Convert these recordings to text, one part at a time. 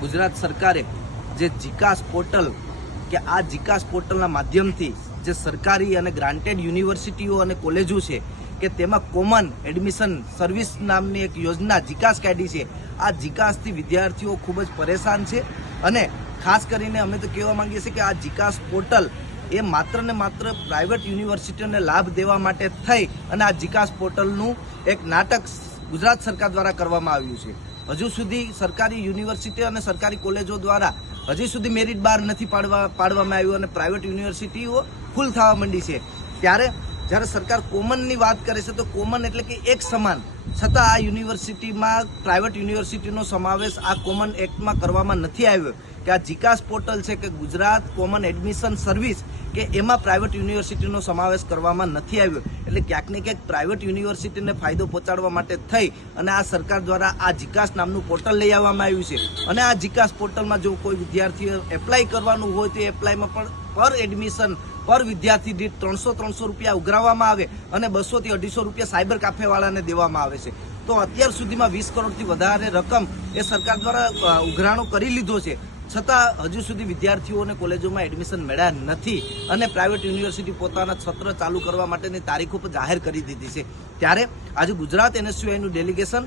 ગુજરાત સરકારે જે જીકાસ પોર્ટલ કે આ જીકાસ પોર્ટલના માધ્યમથી જે સરકારી અને ગ્રાન્ટેડ યુનિવર્સિટીઓ અને કોલેજો છે કે તેમાં કોમન એડમિશન સર્વિસ નામની એક યોજના જીકાસ કાઢી છે, આ જીકાસથી વિદ્યાર્થીઓ ખૂબ જ પરેશાન છે અને ખાસ કરીને અમે તો કહેવા માંગીએ છીએ કે આ જીકાસ પોર્ટલ એ માત્ર ને માત્ર પ્રાઇવેટ યુનિવર્સિટીઓને લાભ દેવા માટે થઈ અને આ જીકાસ પોર્ટલનું એક નાટક ગુજરાત સરકાર દ્વારા કરવામાં આવ્યું છે. હજુ સુધી સરકારી યુનિવર્સિટી અને સરકારી કોલેજો દ્વારા હજી સુધી મેરિટ બાર નથી પાડવા પાડવામાં આવ્યું અને પ્રાઇવેટ યુનિવર્સિટીઓ ફૂલ થવા માંડી છે. ત્યારે જ્યારે સરકાર કોમનની વાત કરે છે તો કોમન એટલે કે એક સમાન. છતાં આ યુનિવર્સિટીમાં પ્રાઇવેટ યુનિવર્સિટીનો સમાવેશ આ કોમન એક્ટમાં કરવામાં નથી આવ્યો. કે આ જીકાસ પોર્ટલ છે કે ગુજરાત કોમન એડમિશન સર્વિસ કે એમાં પ્રાઇવેટ યુનિવર્સિટીનો સમાવેશ કરવામાં નથી આવ્યો. એટલે ક્યાંક ને ક્યાંક પ્રાઇવેટ યુનિવર્સિટીને ફાયદો પહોંચાડવા માટે થઈ અને આ સરકાર દ્વારા આ જીકાસ નામનું પોર્ટલ લઈ આવવામાં આવ્યું છે. અને આ જીકાસ પોર્ટલમાં જો કોઈ વિદ્યાર્થીઓ એપ્લાય કરવાનું હોય તો એપ્લાયમાં પણ પર એડમિશન પર વિદ્યાર્થી દીઠ ત્રણસો ત્રણસો રૂપિયા ઉઘરાવવામાં આવે અને બસોથી અઢીસો રૂપિયા સાયબર કાફેવાળાને દેવામાં આવે છે. તો અત્યાર સુધીમાં વીસ કરોડથી વધારે રકમ એ સરકાર દ્વારા ઉઘરાણો કરી લીધો છે. છતાં હજુ સુધી વિદ્યાર્થીઓને કોલેજોમાં એડમિશન મળ્યા નથી અને પ્રાઇવેટ યુનિવર્સિટી પોતાના સત્ર ચાલુ કરવા માટેની તારીખો પણ જાહેર કરી દીધી છે. ત્યારે આજે ગુજરાત એનએસયુઆઈનું ડેલિગેશન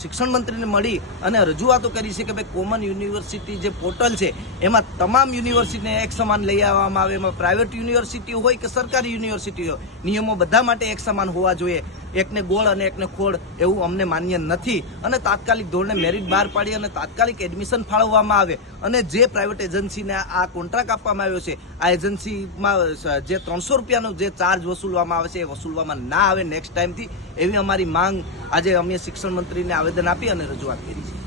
શિક્ષણ મંત્રીને મળી અને રજૂઆતો કરી છે કે ભાઈ કોમન યુનિવર્સિટી જે પોર્ટલ છે, એમાં તમામ યુનિવર્સિટીને એક સમાન લઈ આવવામાં આવે. એમાં પ્રાઇવેટ યુનિવર્સિટી હોય કે સરકારી યુનિવર્સિટી હોય, નિયમો બધા માટે એક સમાન હોવા જોઈએ. એકને ગોળ અને એકને ખોળ એવું અમને માન્ય નથી. અને તાત્કાલિક ધોરણે મેરિટ બહાર પાડી અને તાત્કાલિક એડમિશન ફાળવવામાં આવે. અને જે પ્રાઇવેટ એજન્સીને આ કોન્ટ્રાક્ટ આપવામાં આવ્યો છે, આ એજન્સીમાં જે ત્રણસો રૂપિયાનો જે ચાર્જ વસૂલવામાં આવે છે, એ વસૂલવામાં ના આવે નેક્સ્ટ ટાઈમથી એવી અમારી માંગ આજે અમે શિક્ષણ મંત્રીને આવેદન આપી અને રજૂઆત કરી છે.